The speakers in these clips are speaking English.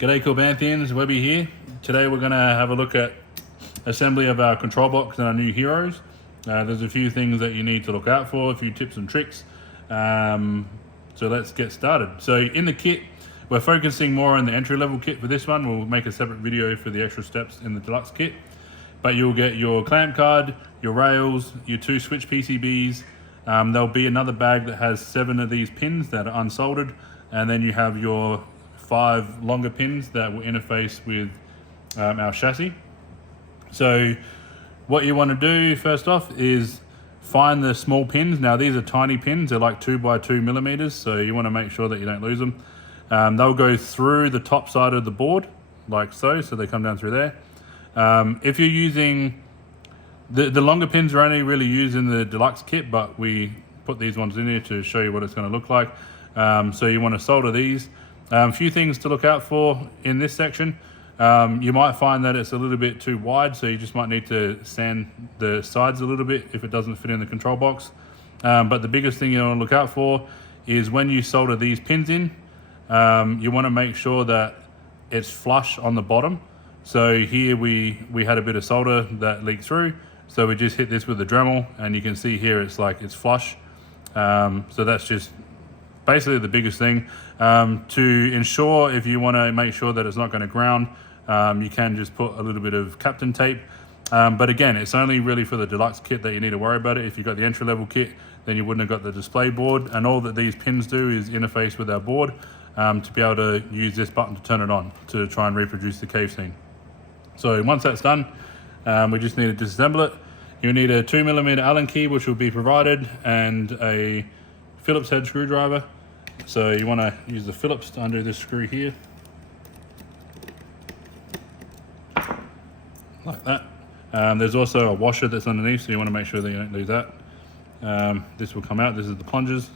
G'day Corbanthians, Webby here. Today we're going to have a look at assembly of our control box and our new heroes. There's a few things that you need to look out for, a few tips and tricks. So let's get started. So in the kit, we're focusing more on the entry level kit for this one. We'll make a separate video for the extra steps in the deluxe kit. But you'll get your clamp card, your rails, your 2 switch PCBs. There'll be another bag that has 7 of these pins that are unsoldered. And then you have your 5 longer pins that will interface with our chassis. So what you want to do first off is find the small pins. Now these are tiny pins, they're like 2 by 2 millimeters, so you want to make sure that you don't lose them. They'll go through the top side of the board like so they come down through there. If you're using the longer pins are only really used in the deluxe kit, but we put these ones in here to show you what it's going to look like. So you want to solder these. A few things to look out for in this section. You might find that it's a little bit too wide, so you just might need to sand the sides a little bit if it doesn't fit in the control box. But the biggest thing you want to look out for is when you solder these pins in, you want to make sure that it's flush on the bottom. So here we had a bit of solder that leaked through, so we just hit this with the Dremel, and you can see here it's flush. So that's just basically the biggest thing. To ensure, if you want to make sure that it's not going to ground, you can just put a little bit of Captain tape. But again, it's only really for the deluxe kit that you need to worry about it. If you've got the entry level kit, then you wouldn't have got the display board, and all that these pins do is interface with our board to be able to use this button to turn it on to try and reproduce the cave scene. So once that's done, we just need to disassemble it. You need a 2mm Allen key, which will be provided, and a Phillips head screwdriver. So you want to use the Phillips to undo this screw here, like that. There's also a washer that's underneath, so you want to make sure that you don't lose that. This will come out. This is the plungers.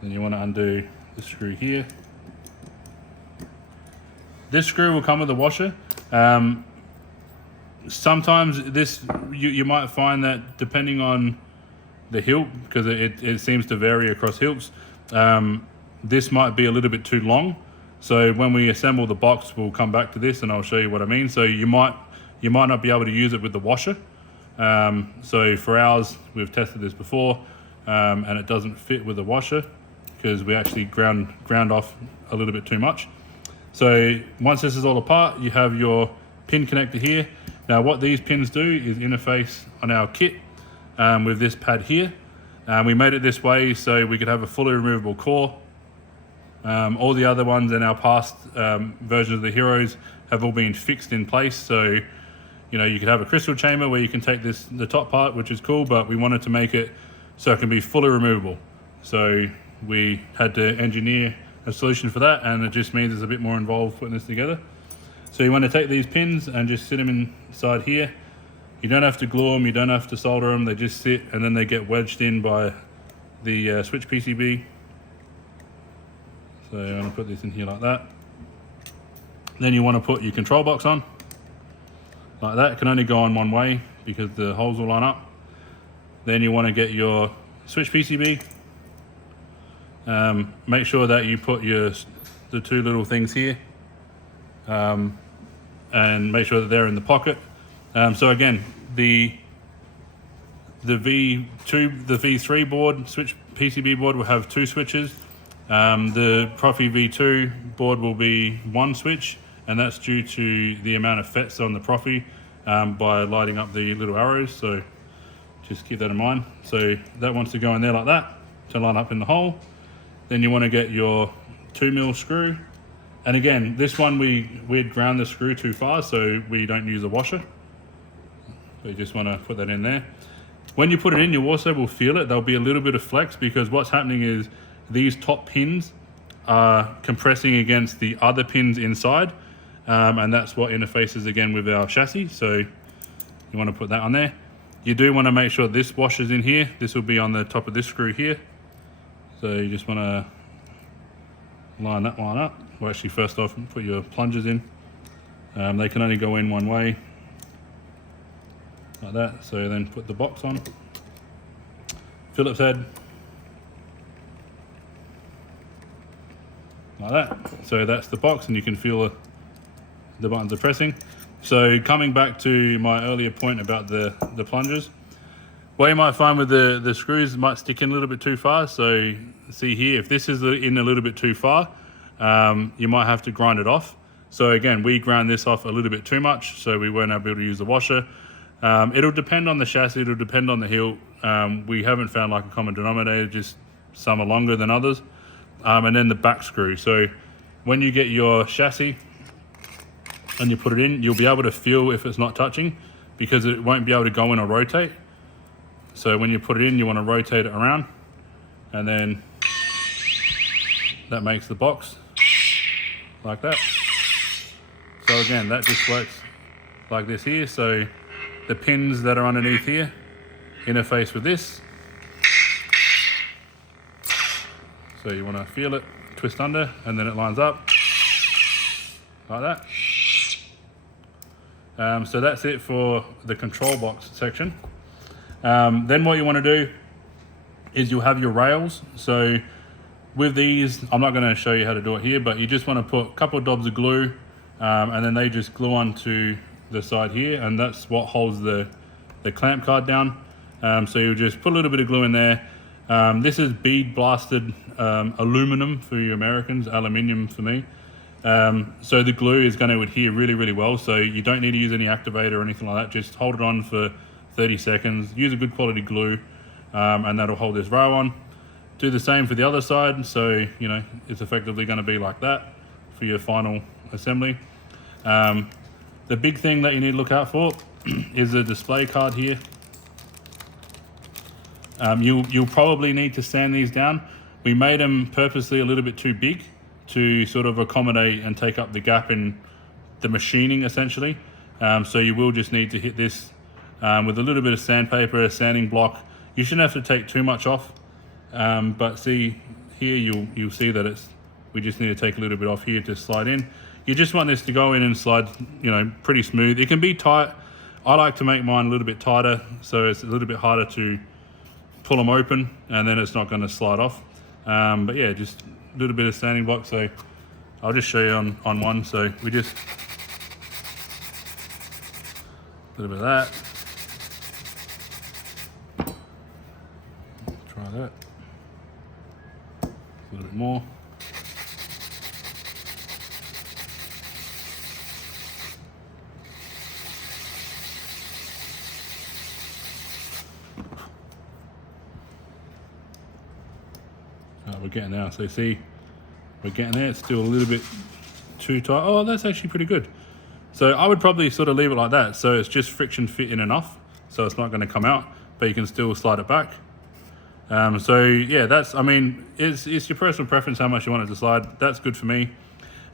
Then you want to undo the screw here. This screw will come with a washer. Sometimes you might find that depending on the hilt, because it seems to vary across hilts, this might be a little bit too long. So when we assemble the box, we'll come back to this and I'll show you what I mean. So you might not be able to use it with the washer. So for ours, we've tested this before, and it doesn't fit with the washer because we actually ground off a little bit too much. So once this is all apart, you have your pin connector here. Now what these pins do is interface on our kit with this pad here. We made it this way so we could have a fully removable core. All the other ones in our past versions of the heroes have all been fixed in place. So you could have a crystal chamber where you can take the top part, which is cool, but we wanted to make it so it can be fully removable. So we had to engineer a solution for that, and it just means it's a bit more involved putting this together. So you want to take these pins and just sit them inside here. You don't have to glue them, you don't have to solder them, they just sit and then they get wedged in by the switch PCB. So you want to put this in here like that. Then you want to put your control box on, like that. It can only go on one way because the holes will line up. Then you want to get your switch PCB. Make sure that you put the 2 little things here, and make sure that they're in the pocket. So again, the V3 board, switch PCB board, will have 2 switches. The Profi V2 board will be 1 switch, and that's due to the amount of FETs on the Profi by lighting up the little arrows. So just keep that in mind. So that wants to go in there like that to line up in the hole. Then you want to get your 2mm screw. And again, this one we'd ground the screw too far, so we don't use a washer. So you just want to put that in there. When you put it in, you also will feel it. There'll be a little bit of flex because what's happening is these top pins are compressing against the other pins inside, and that's what interfaces again with our chassis. So you want to put that on there. You do want to make sure this washer's in here. This will be on the top of this screw here. So you just want to line that one up. Well, actually, first off, put your plungers in. They can only go in one way, like that. So then put the box on. Phillips head. like that. So that's the box, and you can feel the buttons are pressing. So coming back to my earlier point about the plungers, what you might find with the screws might stick in a little bit too far. So see here, if this is in a little bit too far, you might have to grind it off. So again, we ground this off a little bit too much, so we weren't able to use the washer. It'll depend on the chassis, it'll depend on the hilt. We haven't found like a common denominator, just some are longer than others. And then the back screw. So when you get your chassis and you put it in, you'll be able to feel if it's not touching, because it won't be able to go in or rotate. So when you put it in, you want to rotate it around, and then that makes the box like that. So again, that just works like this here. So the pins that are underneath here interface with this. So you want to feel it, twist under, and then it lines up like that. So that's it for the control box section. Then what you want to do is you'll have your rails. So with these, I'm not going to show you how to do it here, but you just want to put a couple of dobs of glue, and then they just glue onto the side here, and that's what holds the clamp card down. So you'll just put a little bit of glue in there. This is bead blasted aluminum for you Americans, aluminium for me. So the glue is going to adhere really, really well. So you don't need to use any activator or anything like that. Just hold it on for 30 seconds. Use a good quality glue, and that'll hold this rail on. Do the same for the other side. So, you know, it's effectively going to be like that for your final assembly. The big thing that you need to look out for is the display card here. You'll probably need to sand these down. We made them purposely a little bit too big to sort of accommodate and take up the gap in the machining essentially. So you will just need to hit this with a little bit of sandpaper, a sanding block. You shouldn't have to take too much off, but see here, you'll see that we just need to take a little bit off here to slide in. You just want this to go in and slide, you know, pretty smooth. It can be tight. I like to make mine a little bit tighter, so it's a little bit harder to pull them open, and then it's not going to slide off. But yeah, just a little bit of sanding block. So I'll just show you on one. So we just a little bit of that. Try that. A little bit more. We're getting there. So see, we're getting there. It's still a little bit too tight. Oh, that's actually pretty good. So I would probably sort of leave it like that. So it's just friction fit in enough, so it's not going to come out, but you can still slide it back. So yeah, that's, I mean, it's your personal preference how much you want it to slide. That's good for me.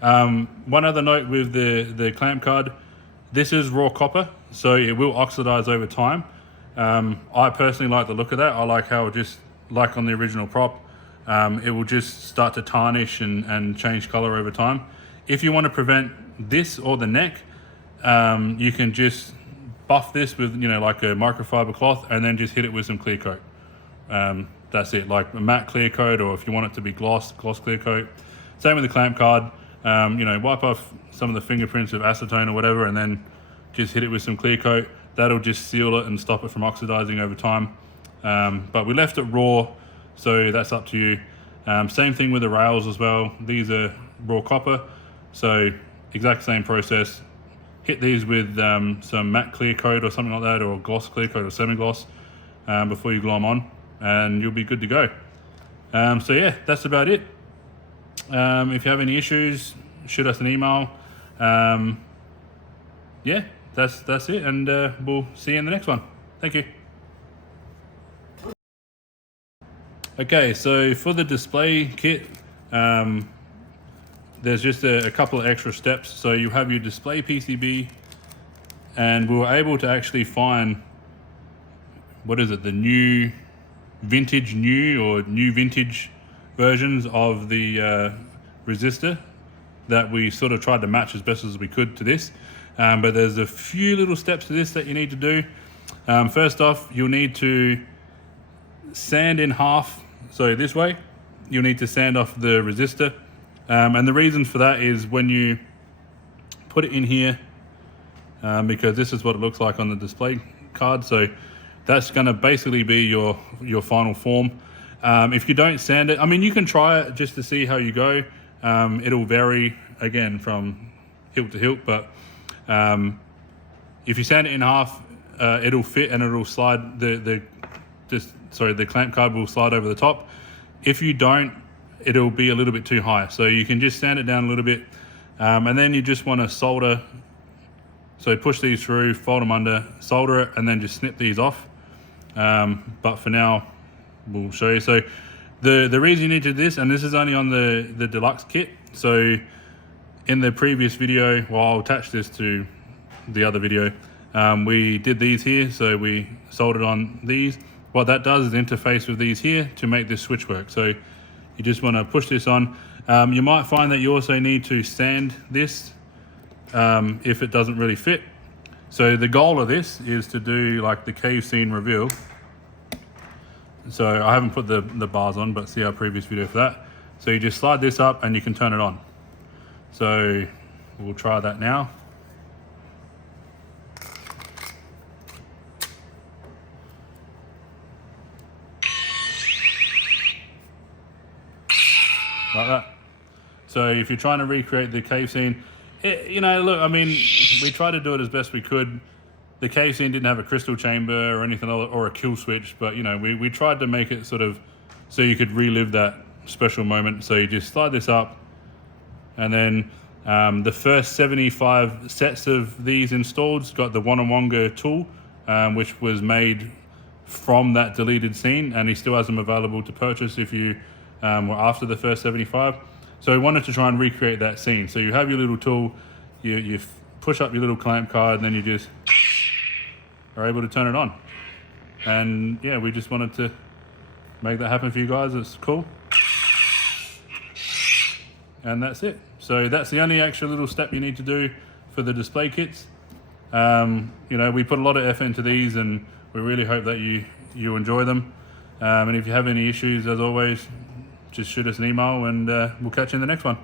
One other note with the clamp card, this is raw copper, so it will oxidize over time. I personally like the look of that. I like how it just, like on the original prop, it will just start to tarnish and change color over time. If you want to prevent this or the neck, you can just buff this with, you know, like a microfiber cloth, and then just hit it with some clear coat. That's it, like a matte clear coat, or if you want it to be gloss clear coat. Same with the clamp card. You know, wipe off some of the fingerprints with acetone or whatever, and then just hit it with some clear coat. That'll just seal it and stop it from oxidizing over time. But we left it raw, so that's up to you. Same thing with the rails as well. These are raw copper, so exact same process. Hit these with some matte clear coat or something like that, or gloss clear coat or semi-gloss before you glue them on, and you'll be good to go. So yeah, that's about it. If you have any issues, shoot us an email. Yeah, that's it, and we'll see you in the next one. Thank you. Okay, so for the display kit, there's just a couple of extra steps. So you have your display PCB, and we were able to actually find, what is it, the new vintage versions of the resistor that we sort of tried to match as best as we could to this. But there's a few little steps to this that you need to do. First off, you'll need to sand in half. So this way, you'll need to sand off the resistor And the reason for that is when you put it in here, because this is what it looks like on the display card. So that's going to basically be your final form. If you don't sand it, I mean, you can try it just to see how you go. It'll vary again from hilt to hilt, but if you sand it in half, it'll fit and it'll slide. The clamp card will slide over the top. If you don't, it'll be a little bit too high. So you can just sand it down a little bit, and then you just want to solder. So push these through, fold them under, solder it, and then just snip these off. But for now, we'll show you. So the reason you need to do this, and this is only on the deluxe kit. So in the previous video, well, I'll attach this to the other video. We did these here, so we soldered on these. What that does is interface with these here to make this switch work. So you just want to push this on. You might find that you also need to sand this if it doesn't really fit. So the goal of this is to do like the cave scene reveal. So I haven't put the bars on, but see our previous video for that. So you just slide this up and you can turn it on. So we'll try that now. Like that. So if you're trying to recreate the cave scene, look, I mean, we tried to do it as best we could. The cave scene didn't have a crystal chamber or anything, or a kill switch, but we tried to make it sort of so you could relive that special moment. So you just slide this up, and then the first 75 sets of these installed got the Wonawonga tool, which was made from that deleted scene, and he still has them available to purchase if you were after the first 75. So we wanted to try and recreate that scene. So you have your little tool, you push up your little clamp card, and then you just are able to turn it on. And yeah, we just wanted to make that happen for you guys. It's cool. And that's it. So that's the only extra little step you need to do for the display kits. We put a lot of effort into these, and we really hope that you enjoy them. And if you have any issues, as always, just shoot us an email, and we'll catch you in the next one.